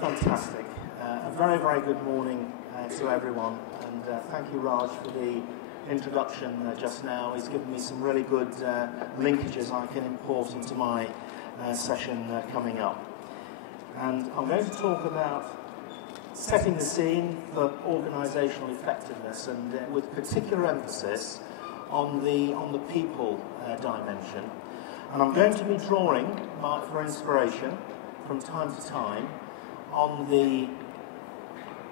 Fantastic. A very, very good morning to everyone, and thank you, Raj, for the introduction just now. He's given me some really good linkages I can import into my session coming up. And I'm going to talk about setting the scene for organisational effectiveness, and with particular emphasis on the people dimension. And I'm going to be drawing for inspiration from time to time on the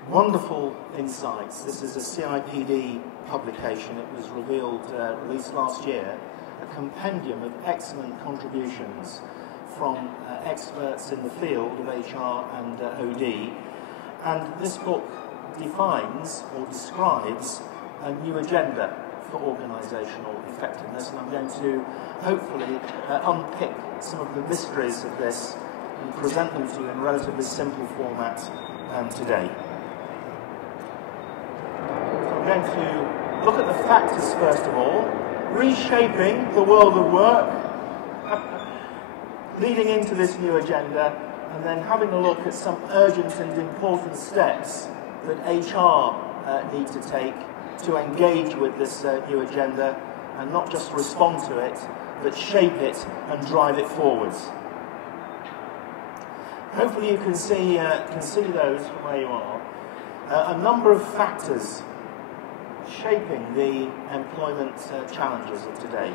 wonderful insights. This is a CIPD publication. It was released last year, a compendium of excellent contributions from experts in the field of HR and OD. And this book defines or describes a new agenda for organisational effectiveness, and I'm going to hopefully unpick some of the mysteries of this and present them to you in relatively simple format today. So I'm going to look at the factors first of all, reshaping the world of work, leading into this new agenda, and then having a look at some urgent and important steps that HR need to take to engage with this new agenda, and not just respond to it, but shape it and drive it forwards. Hopefully you can see those from where you are. A number of factors shaping the employment challenges of today.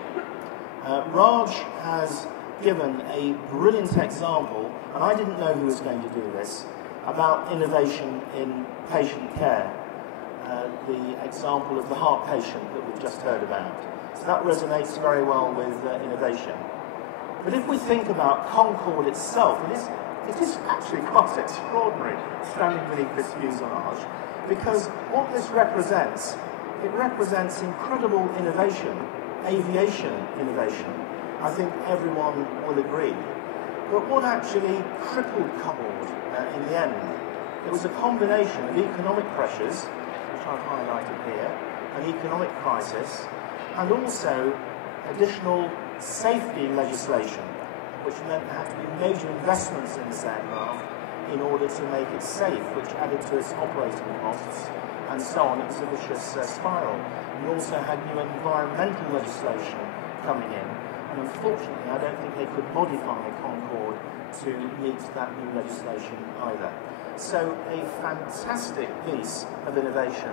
Raj has given a brilliant example, and I didn't know he was going to do this, about innovation in patient care. The example of the heart patient that we've just heard about. So that resonates very well with innovation. But if we think about Concord itself, it is actually quite extraordinary standing beneath this fuselage, because what this represents, it represents incredible innovation, aviation innovation. I think everyone will agree. But what actually crippled Concord in the end? It was a combination of economic pressures, which I've highlighted here, an economic crisis, and also additional safety legislation, which meant there had to be major investments in this aircraft in order to make it safe, which added to its operating costs, and so on. It was a vicious spiral. We also had new environmental legislation coming in, and unfortunately I don't think they could modify Concord to meet that new legislation either. So a fantastic piece of innovation,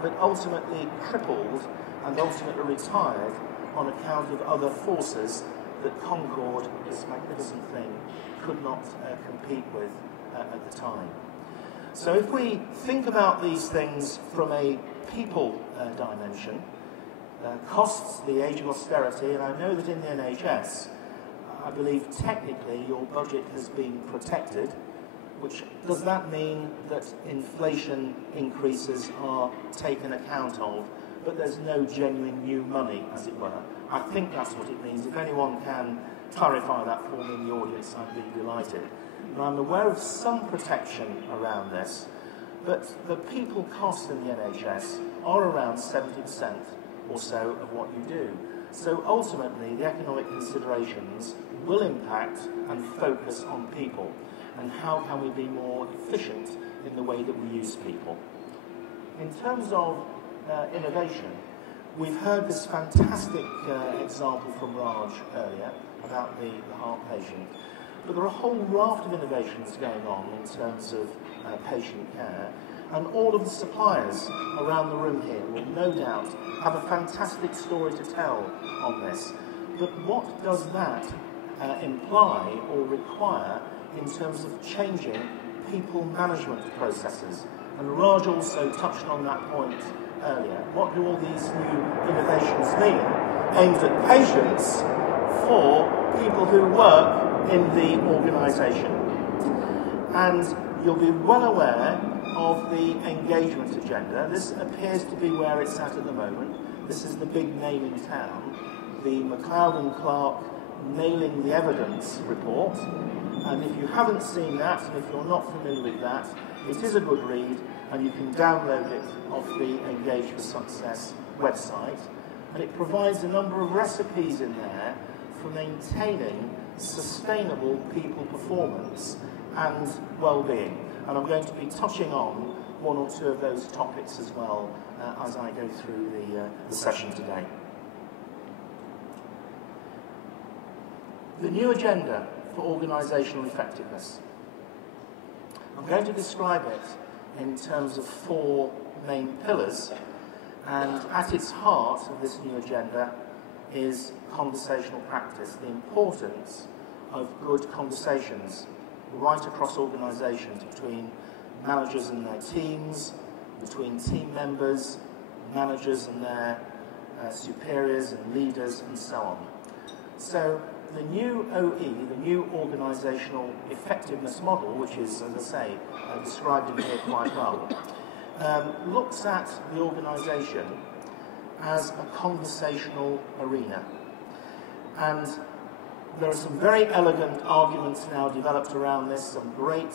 but ultimately crippled and ultimately retired on account of other forces that Concord, this magnificent thing, could not compete with at the time. So if we think about these things from a people dimension, costs, the age of austerity, and I know that in the NHS, I believe technically your budget has been protected, which does that mean that inflation increases are taken account of, but there's no genuine new money, as it were? I think that's what it means. If anyone can clarify that for me in the audience, I'd be delighted. And I'm aware of some protection around this, but the people costs in the NHS are around 70% or so of what you do. So ultimately, the economic considerations will impact and focus on people, and how can we be more efficient in the way that we use people. In terms of innovation, we've heard this fantastic example from Raj earlier about the heart patient, but there are a whole raft of innovations going on in terms of patient care, and all of the suppliers around the room here will no doubt have a fantastic story to tell on this. But what does that imply or require in terms of changing people management processes? And Raj also touched on that point earlier. What do all these new innovations mean aimed at patients for people who work in the organisation? And you'll be well aware of the engagement agenda. This appears to be where it's at the moment. This is the big name in town, the MacLeod and Clark Nailing the Evidence report. And if you haven't seen that, and if you're not familiar with that, it is a good read, and you can download it off the Engage for Success website. And it provides a number of recipes in there for maintaining sustainable people performance and well-being. and I'm going to be touching on one or two of those topics as well as I go through the session today. The new agenda for organisational effectiveness. I'm going to describe it in terms of four main pillars, and at its heart of this new agenda is conversational practice, the importance of good conversations right across organisations, between managers and their teams, between team members, managers and their superiors and leaders, and so on. So the new OE, the new organisational effectiveness model, which is, as I say, described in here quite well, looks at the organisation as a conversational arena. And there are some very elegant arguments now developed around this, some great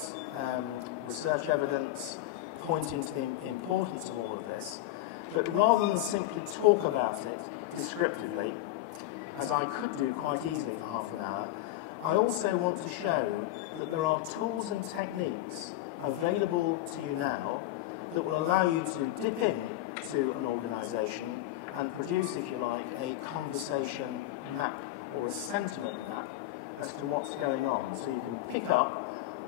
research evidence pointing to the importance of all of this. But rather than simply talk about it descriptively, as I could do quite easily for half an hour, I also want to show that there are tools and techniques available to you now that will allow you to dip into an organisation and produce, if you like, a conversation map or a sentiment map as to what's going on. So you can pick up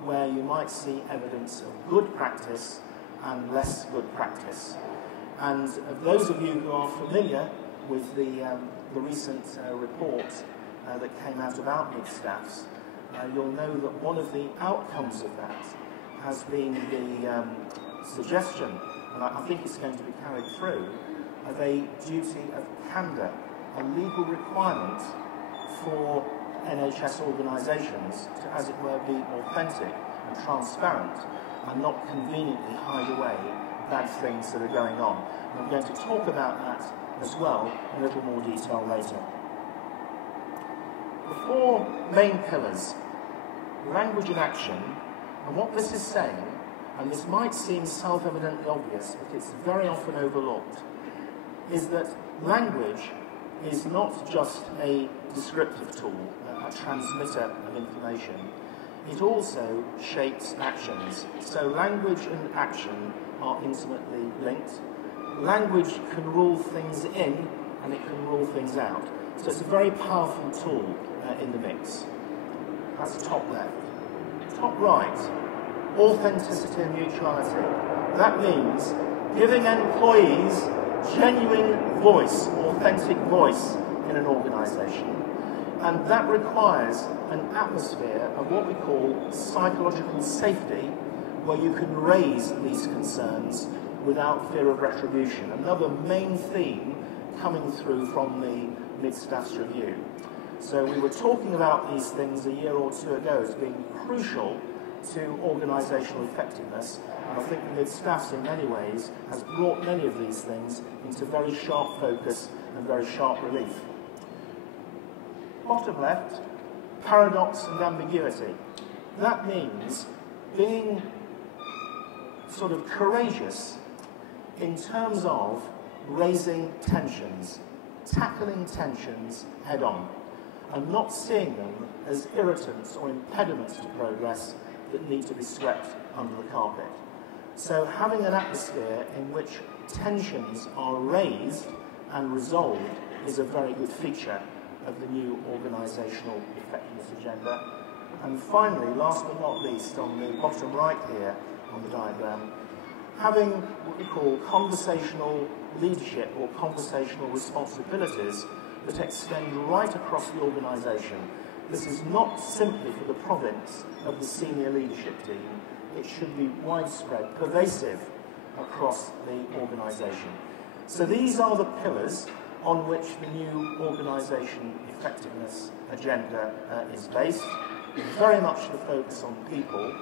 where you might see evidence of good practice and less good practice. And those of you who are familiar with the recent report that came out about mid-staffs, you'll know that one of the outcomes of that has been the suggestion, and I think it's going to be carried through, of a duty of candour, a legal requirement for NHS organisations to, as it were, be authentic and transparent and not conveniently hide away bad things that are going on. And I'm going to talk about that as well in a little more detail later. The four main pillars, language and action, and what this is saying, and this might seem self-evidently obvious, but it's very often overlooked, is that language is not just a descriptive tool, a transmitter of information. It also shapes actions. So language and action are intimately linked. Language can rule things in and it can rule things out. So it's a very powerful tool in the mix. That's top left. Top right, authenticity and mutuality. That means giving employees genuine voice, authentic voice in an organisation. And that requires an atmosphere of what we call psychological safety, where you can raise these concerns without fear of retribution. Another main theme coming through from the mid-staffs review. So we were talking about these things a year or two ago as being crucial to organisational effectiveness, and I think the mid-staffs in many ways has brought many of these things into very sharp focus and very sharp relief. Bottom left, paradox and ambiguity. That means being sort of courageous in terms of raising tensions, tackling tensions head on, and not seeing them as irritants or impediments to progress that need to be swept under the carpet. So having an atmosphere in which tensions are raised and resolved is a very good feature of the new organisational effectiveness agenda. And finally, last but not least, on the bottom right here on the diagram, having what we call conversational leadership or conversational responsibilities that extend right across the organisation. This is not simply for the province of the senior leadership team. It should be widespread, pervasive across the organisation. So these are the pillars on which the new organisation effectiveness agenda is based. Very much the focus on people,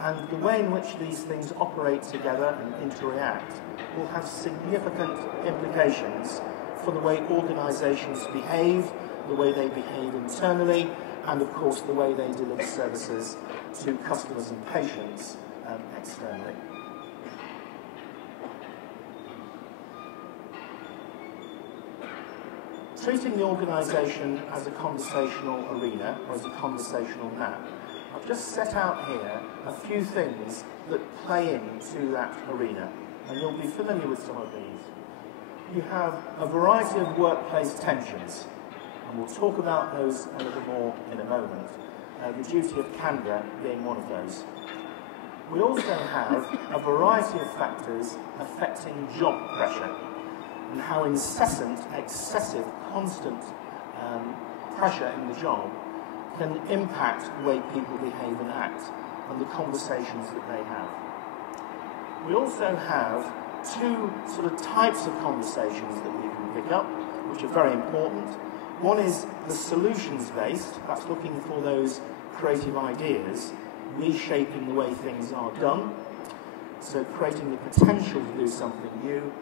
and the way in which these things operate together and interact will have significant implications for the way organisations behave, the way they behave internally, and of course the way they deliver services to customers and patients externally. Treating the organisation as a conversational arena, or as a conversational map, I'll just set out here a few things that play into that arena, and you'll be familiar with some of these. You have a variety of workplace tensions, and we'll talk about those a little more in a moment, the duty of candour being one of those. We also have a variety of factors affecting job pressure, and how incessant, excessive, constant pressure in the job can impact the way people behave and act, and the conversations that they have. We also have two sort of types of conversations that we can pick up, which are very important. One is the solutions-based, that's looking for those creative ideas, reshaping the way things are done, so creating the potential to do something new.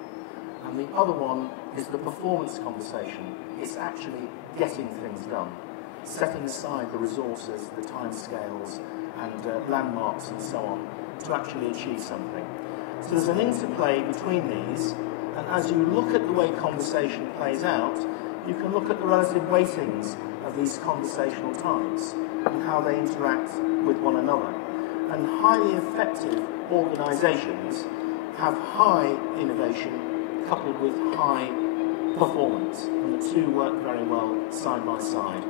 And the other one is the performance conversation. It's actually getting things done, setting aside the resources, the timescales, and landmarks and so on to actually achieve something. So there's an interplay between these, and as you look at the way conversation plays out, you can look at the relative weightings of these conversational types and how they interact with one another. And highly effective organisations have high innovation coupled with high performance, and the two work very well side by side.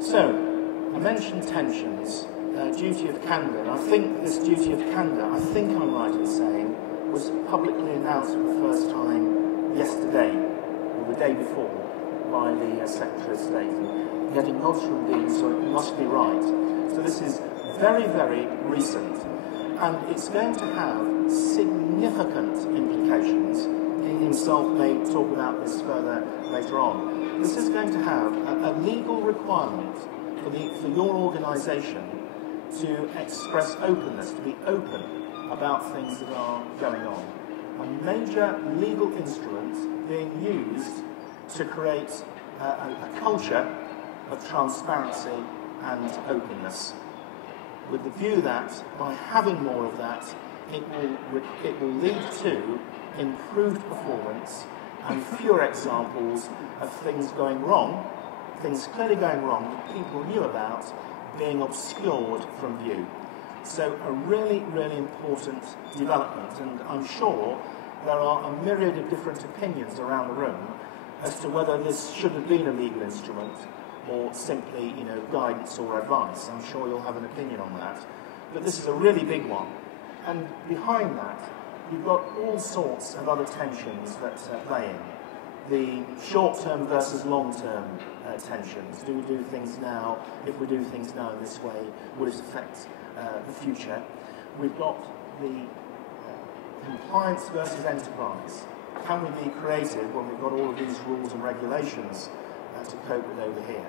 So, I mentioned tensions, duty of candour, and I think this duty of candour, I think I'm right in saying, was publicly announced for the first time yesterday, or the day before, by the Secretary of State. And getting nods from Dean, so it must be right. So this is very, very recent, and it's going to have significant implications. He himself may talk about this further later on. This is going to have a legal requirement for your organisation to express openness, to be open about things that are going on. A major legal instrument being used to create a culture of transparency and openness, with the view that by having more of that, it will lead to improved performance and fewer examples of things going wrong, things clearly going wrong that people knew about, being obscured from view. So a really, really important development, and I'm sure there are a myriad of different opinions around the room as to whether this should have been a legal instrument or simply, guidance or advice. I'm sure you'll have an opinion on that. But this is a really big one. And behind that, you've got all sorts of other tensions that play in. The short-term versus long-term tensions. Do we do things now? If we do things now in this way, will it affect the future? We've got the compliance versus enterprise. Can we be creative when we've got all of these rules and regulations to cope with over here?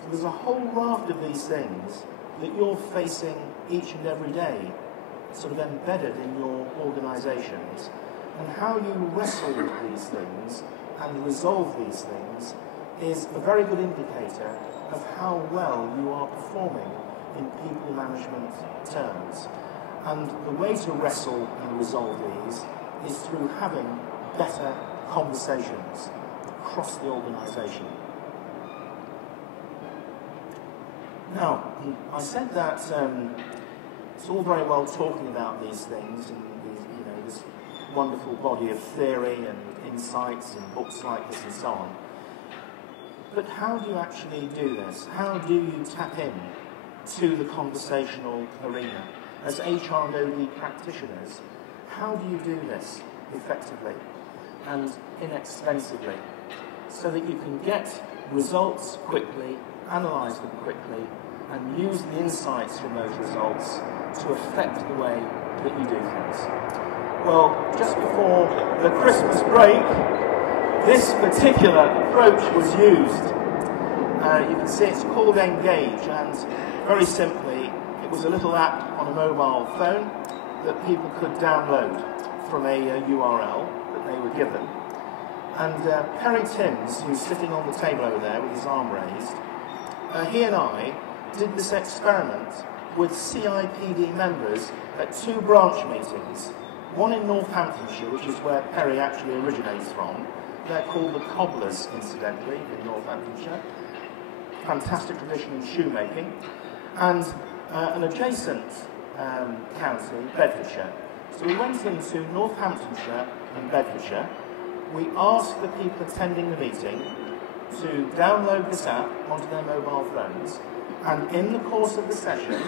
So there's a whole raft of these things that you're facing each and every day, sort of embedded in your organisations, and how you wrestle with these things and resolve these things is a very good indicator of how well you are performing in people management terms. And the way to wrestle and resolve these is through having better conversations across the organisation. Now, I said that it's all very well talking about these things and this wonderful body of theory and insights and books like this and so on. But how do you actually do this? How do you tap in to the conversational arena? As HR and OD practitioners, how do you do this effectively and inexpensively so that you can get results quickly, analyse them quickly, and use the insights from those results to affect the way that you do things? Well, just before the Christmas break, this particular approach was used. You can see it's called Engage, and very simply, it was a little app on a mobile phone that people could download from a URL that they were given. And Perry Timms, who's sitting on the table over there with his arm raised, he and I did this experiment with CIPD members at 2 branch meetings, one in Northamptonshire, which is where Perry actually originates from, They're called the cobblers, incidentally, in Northamptonshire. Fantastic tradition in shoemaking. And an adjacent county, Bedfordshire. So we went into Northamptonshire and Bedfordshire. We asked the people attending the meeting to download this app onto their mobile phones, and in the course of the session,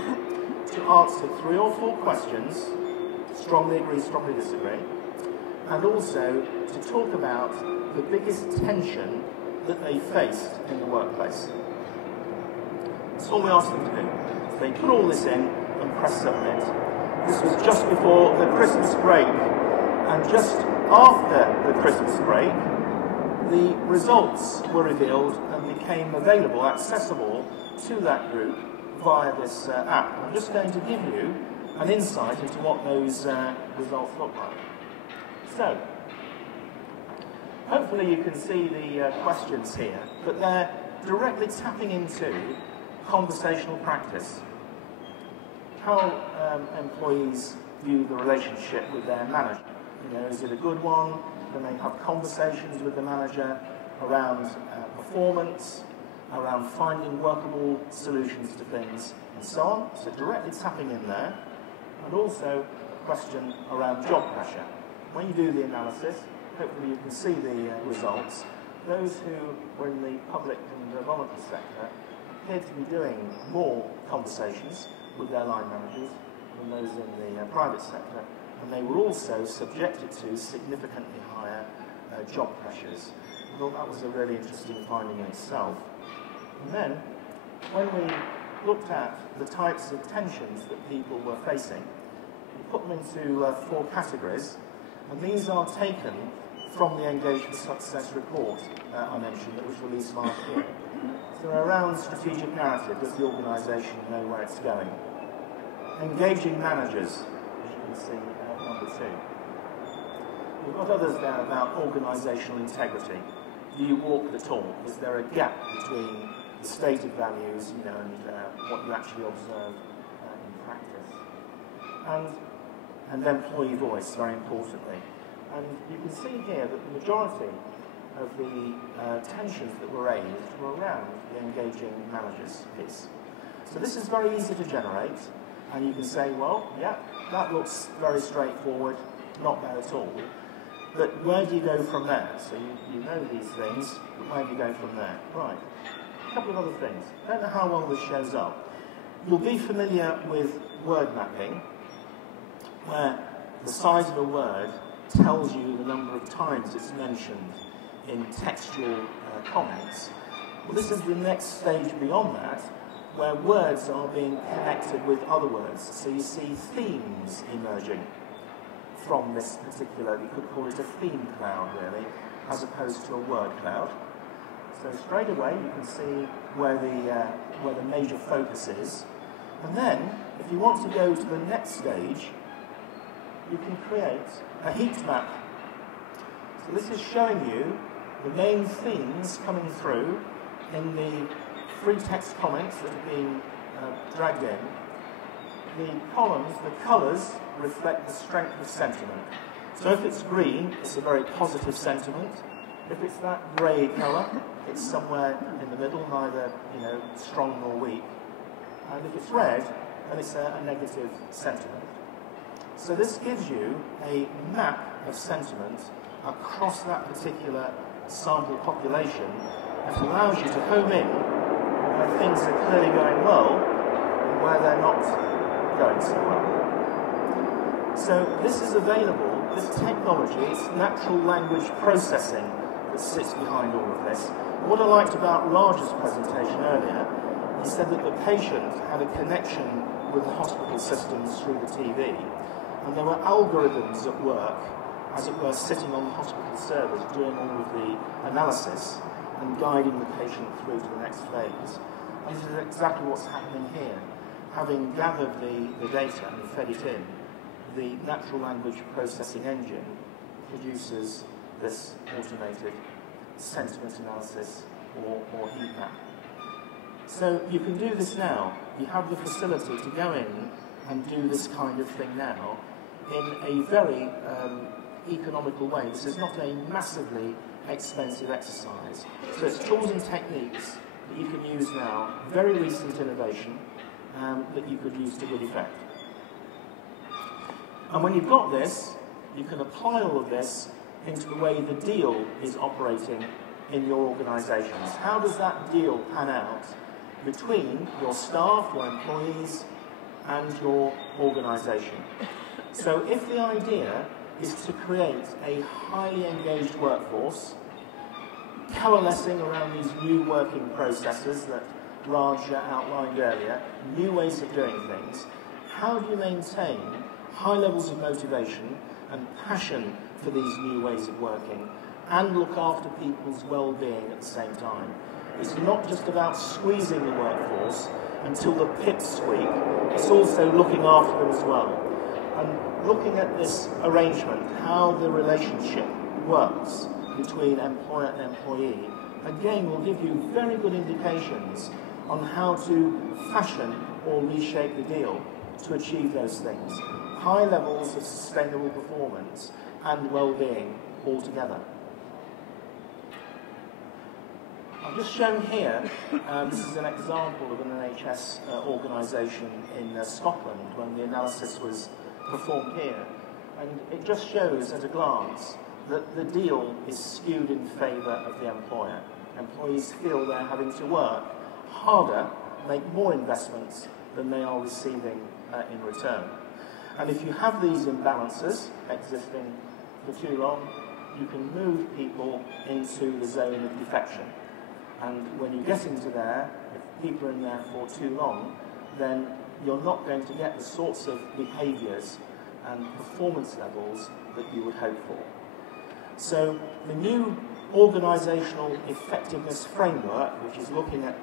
to answer 3 or 4 questions, strongly agree, strongly disagree, and also to talk about the biggest tension that they faced in the workplace. That's all we asked them to do. So they put all this in and press submit. This was just before the Christmas break, and just after the Christmas break, the results were revealed and became available, accessible to that group via this app. I'm just going to give you an insight into what those results look like. So, hopefully you can see the questions here, but they're directly tapping into conversational practice. How employees view the relationship with their manager. You know, is it a good one? Can they have conversations with the manager around performance, around finding workable solutions to things, and so on? So directly tapping in there. And also a question around job pressure. When you do the analysis, hopefully you can see the results. Those who were in the public and voluntary sector appeared to be doing more conversations with their line managers than those in the private sector, and they were also subjected to significantly higher job pressures. I thought that was a really interesting finding in itself. And then, when we looked at the types of tensions that people were facing, we put them into 4 categories, and these are taken from the Engagement Success Report I mentioned that was released last year. So around strategic narrative, does the organisation know where it's going? Engaging managers, as you can see, number 2. We've got others there about organisational integrity. Do you walk the talk? Is there a gap between the stated values, you know, and what you actually observe in practice? And employee voice, very importantly. And you can see here that the majority of the tensions that were raised were around the engaging managers piece. So this is very easy to generate, and you can say, well, yeah, that looks very straightforward, not bad at all. But where do you go from there? So you know these things, but where do you go from there? Right. A couple of other things. I don't know how well this shows up. You'll be familiar with word mapping, where the size of a word tells you the number of times it's mentioned in textual comments. Well, this is the next stage beyond that, where words are being connected with other words. So you see themes emerging from this particular, you could call it a theme cloud, really, as opposed to a word cloud. So straight away you can see where the major focus is. And then, if you want to go to the next stage, you can create a heat map. So this is showing you the main themes coming through in the free text comments that have been dragged in. The columns, the colours, reflect the strength of sentiment. So if it's green, it's a very positive sentiment. If it's that grey colour, it's somewhere in the middle, neither strong nor weak. And if it's red, then it's a negative sentiment. So this gives you a map of sentiment across that particular sample population that allows you to home in where things are clearly going well and where they're not going so well. So this is available, this technology, it's natural language processing that sits behind all of this. What I liked about Raj's presentation earlier, he said that the patient had a connection with the hospital systems through the TV, and there were algorithms at work, as it were, sitting on the hospital servers doing all of the analysis and guiding the patient through to the next phase. And this is exactly what's happening here. Having gathered the data and fed it in, the natural language processing engine produces this automated sentiment analysis or heat map. So you can do this now. You have the facility to go in and do this kind of thing now in a very economical way. This is not a massively expensive exercise. So it's tools and techniques that you can use now, very recent innovation, that you could use to good effect. And when you've got this, you can apply all of this into the way the deal is operating in your organisations. How does that deal pan out between your staff, your employees, and your organisation? So if the idea is to create a highly engaged workforce, coalescing around these new working processes that Raj outlined earlier, new ways of doing things, how do you maintain high levels of motivation and passion for these new ways of working and look after people's well-being at the same time? It's not just about squeezing the workforce until the pips squeak, it's also looking after them as well. And looking at this arrangement, how the relationship works between employer and employee, again will give you very good indications on how to fashion or reshape the deal to achieve those things. High levels of sustainable performance and well-being altogether. I've just shown here, this is an example of an NHS organisation in Scotland when the analysis was performed here. And it just shows at a glance that the deal is skewed in favour of the employer. Employees feel they're having to work harder, make more investments than they are receiving in return. And if you have these imbalances existing for too long, you can move people into the zone of defection. And when you get into there, if people are in there for too long, then you're not going to get the sorts of behaviours and performance levels that you would hope for. So the new organisational effectiveness framework, which is looking at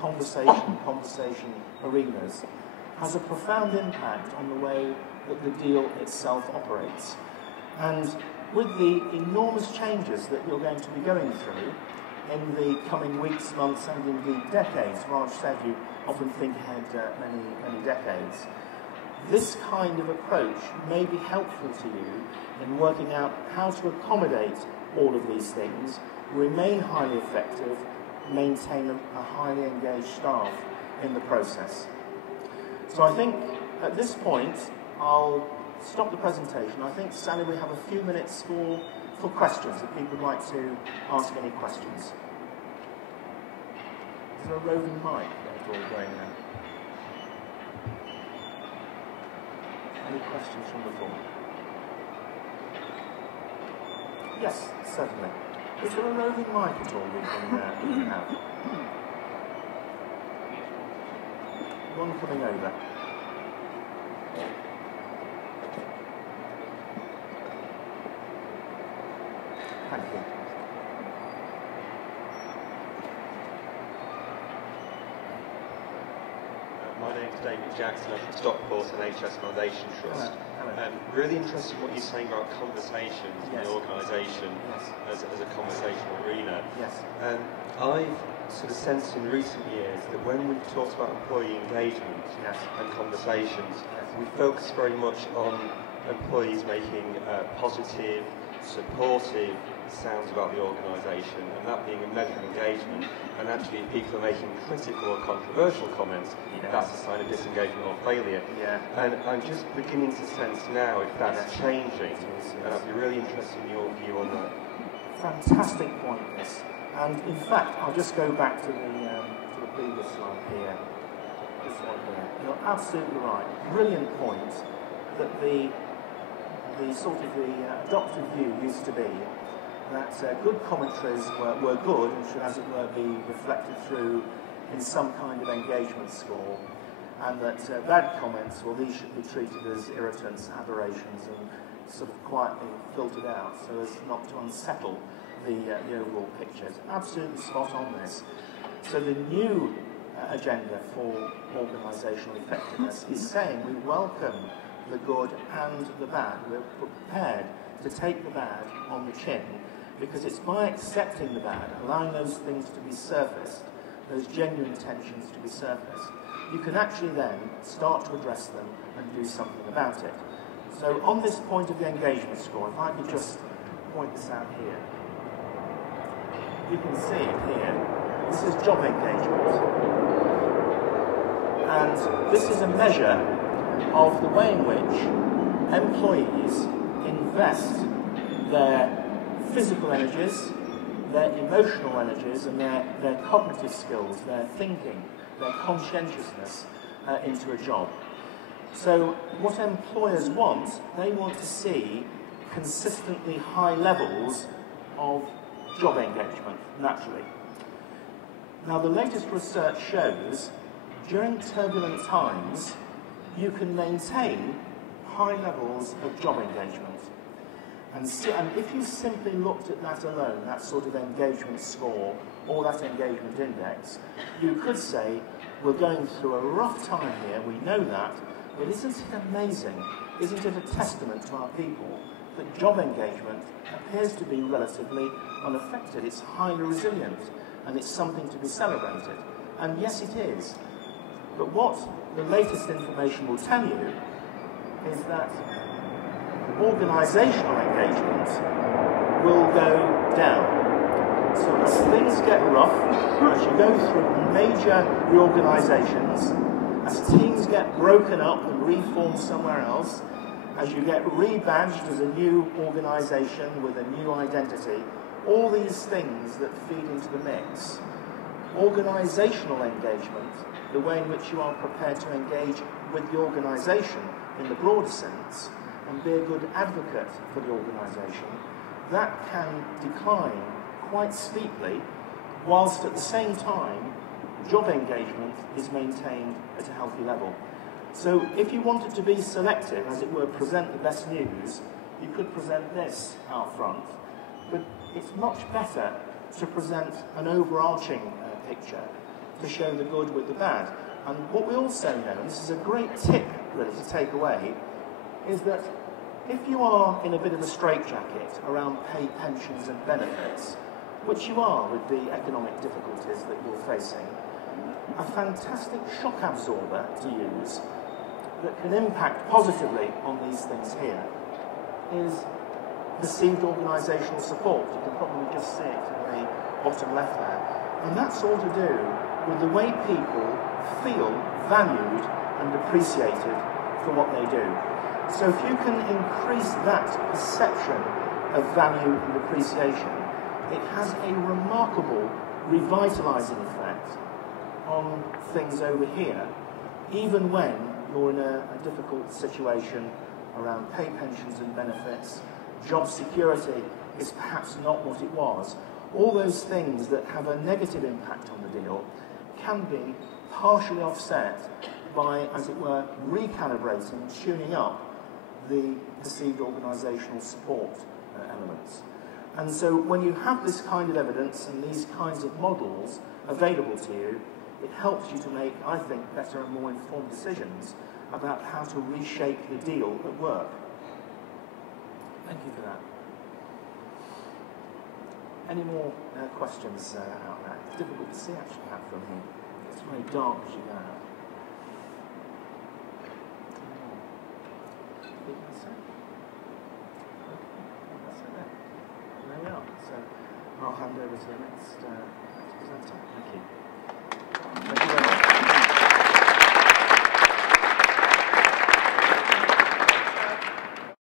conversation arenas, has a profound impact on the way that the deal itself operates. And with the enormous changes that you're going to be going through in the coming weeks, months, and indeed decades, Raj said you often think ahead many decades, this kind of approach may be helpful to you in working out how to accommodate all of these things, remain highly effective, maintain a highly engaged staff in the process. So I think at this point I'll stop the presentation. I think, Sally, we have a few minutes for questions, if people would like to ask any questions. Is there a roving mic that's all going now? Any questions from the floor? Yes, certainly. Is there a roving mic at all we can have? One coming over. Thank you. My name's David Jackson. I'm from Stockport NHS Foundation Trust. Hello. Really interested in what you're saying about conversations in the organisation as a conversational arena. Yes. I've sort of sensed in recent years that when we've talked about employee engagement and conversations, we focus very much on employees making positive, supportive sounds about the organisation, and that being a measure of engagement. And actually, if people are making critical or controversial comments, that's a sign of disengagement or failure. And I'm just beginning to sense now if that's changing, and I'd be really interested in your view on that. Fantastic point, this. And in fact, I'll just go back to the previous slide here. This one here. You're absolutely right. Brilliant point that the sort of the adopted view used to be that good commentaries were good and should, as it were, be reflected through in some kind of engagement score, and that bad comments, well, these should be treated as irritants, aberrations, and sort of quietly filtered out so as not to unsettle the overall picture. It's absolutely spot on this. So the new agenda for organisational effectiveness is saying we welcome the good and the bad. We're prepared to take the bad on the chin, because it's by accepting the bad, allowing those things to be surfaced, those genuine tensions to be surfaced, you can actually then start to address them and do something about it. So on this point of the engagement score, if I could just point this out here. you can see it here. This is job engagement. And this is a measure of the way in which employees invest their physical energies, their emotional energies, and their cognitive skills, their thinking, their conscientiousness into a job. So what employers want, they want to see consistently high levels of job engagement, naturally. Now, the latest research shows during turbulent times, you can maintain high levels of job engagement. And if you simply looked at that alone, that sort of engagement score, or that engagement index, you could say, we're going through a rough time here, we know that, but isn't it amazing, isn't it a testament to our people that job engagement appears to be relatively unaffected? It's highly resilient, and it's something to be celebrated. And yes, it is. But what the latest information will tell you is that organisational engagement will go down. So as things get rough, as you go through major reorganisations, as teams get broken up and reformed somewhere else, as you get rebadged as a new organisation with a new identity, all these things that feed into the mix, organisational engagement, the way in which you are prepared to engage with the organisation in the broader sense, and be a good advocate for the organisation, that can decline quite steeply, whilst at the same time, job engagement is maintained at a healthy level. So if you wanted to be selective, as it were, present the best news, you could present this out front, but it's much better to present an overarching picture to show the good with the bad. And what we also know, and this is a great tip really to take away, is that if you are in a bit of a straitjacket around pay, pensions and benefits, which you are with the economic difficulties that you're facing, a fantastic shock absorber to use that can impact positively on these things here is perceived organisational support. You can probably just see it in the bottom left there. And that's all to do with the way people feel valued and appreciated for what they do. So if you can increase that perception of value and appreciation, it has a remarkable revitalising effect on things over here, even when you're in a difficult situation around pay, pensions and benefits, job security is perhaps not what it was. All those things that have a negative impact on the deal can be partially offset by, as it were, recalibrating, tuning up the perceived organisational support elements. And so when you have this kind of evidence and these kinds of models available to you, it helps you to make, I think, better and more informed decisions about how to reshape the deal at work. Thank you for that. Any more questions out there? It's difficult to see actually out from here. It's very dark as you go out. There we are. So I'll hand over to the next presenter. Thank you. Thank you very much.